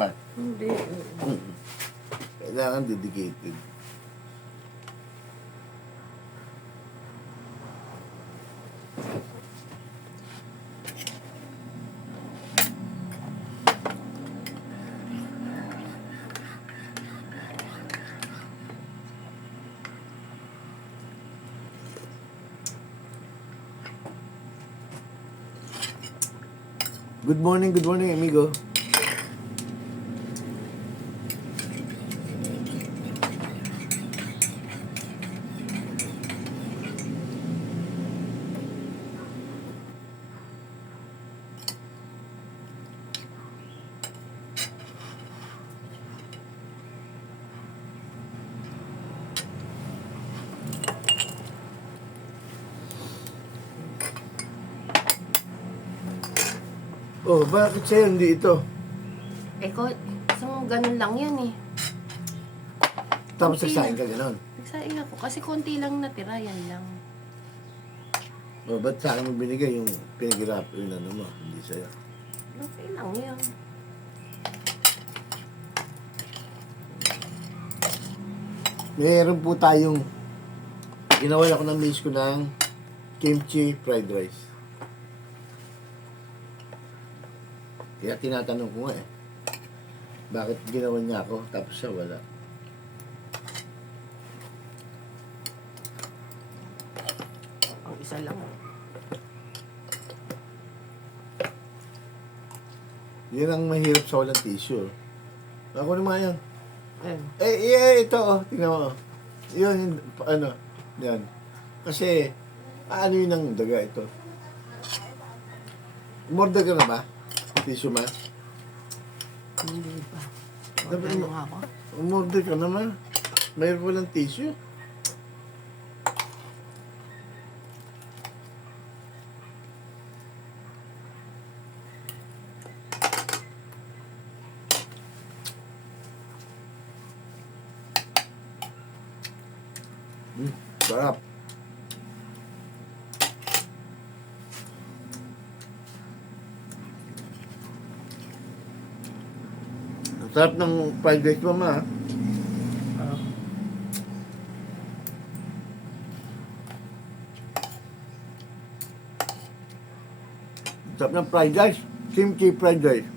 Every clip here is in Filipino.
naman. Hindi. Kailangan dedicated. Good morning, amigo. Oh, bakit sa'yo hindi ito? Eh, isang ganun lang yan eh. Tapos Konti nagsaing lang. ka gano'n. Nagsaing ako kasi konti lang natira, yan lang. Oh, ba't sa akin mo binigay yung pinaghirap yun ano mo? Hindi sa'yo. Okay lang yan. Meron po tayong ginawa ako ng miss ko ng kimchi fried rice. Kaya tinatanong ko nga eh, bakit ginawa niya ako tapos siya wala? Ang isa lang. Yan ang mahirap sa walang tissue. Ako naman yan. Eh. Ito oh, tingnan mo. Yun, ano, yan. Kasi, ano yun ang daga ito? Umorder ka na ba? Tissue man? Hindi pa. Dapat Ano nga ako? umorder ka naman. Mayroon walang tissue. Sarap. Ang sarap ng fried rice mo, ma. Ang sarap ng fried rice. Kimchi fried rice.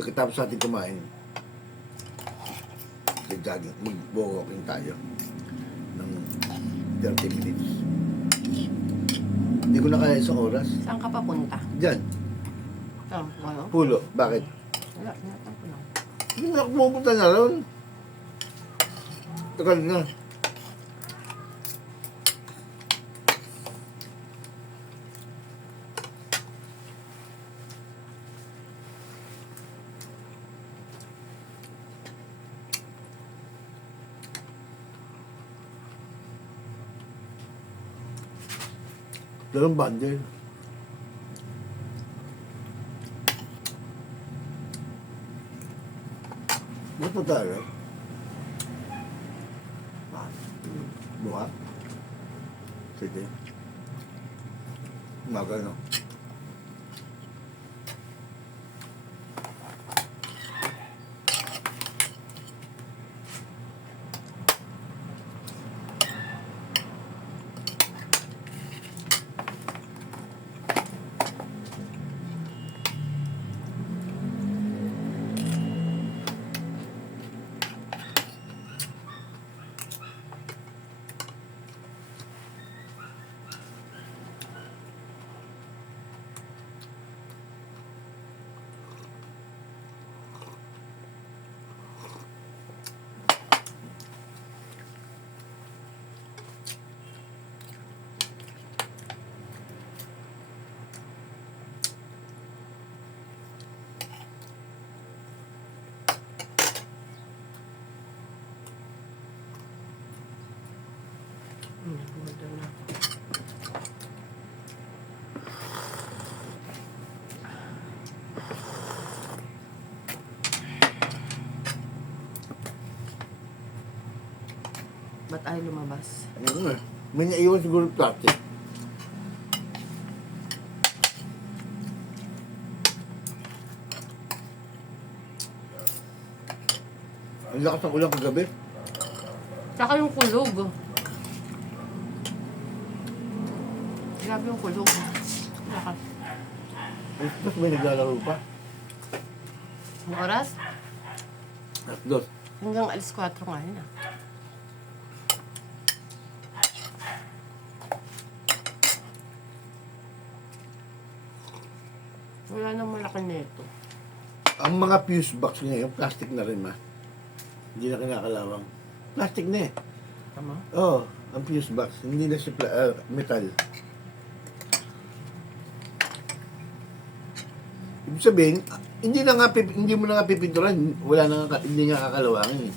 Pagkatapos natin kumain, jogging, mag-walking tayo ng 30 minutes. Hindi ko na kaya isang oras. Saan ka papunta? Diyan, Ngayon? Pulo. Bakit? Wala, tinatampo lang. Hindi na ako pupunta na ron. Tagal na. Dalawang bundle. Ba't na tayo? Buka? Sige. Umaga, no? Buda na. Ba't ay lumabas? May naiwan siguro yung plastic. Ang lakas ng ulan kagabi. Tsaka yung kulog. Grabe yung kulog. Lakas. Tapos may naglalaro pa. Ang oras? At dos. Hanggang alas 4 nga yun ah. Wala nang malaki nito. Ang mga fuse box ngayon, plastic na rin ma. Hindi na kinakalawang. Plastic na eh. Tama? Oo, ang fuse box. Hindi na siya metal. Ibig sabihin, hindi mo na nga pipinturan. Wala na nga, hindi nga kakalawangin eh.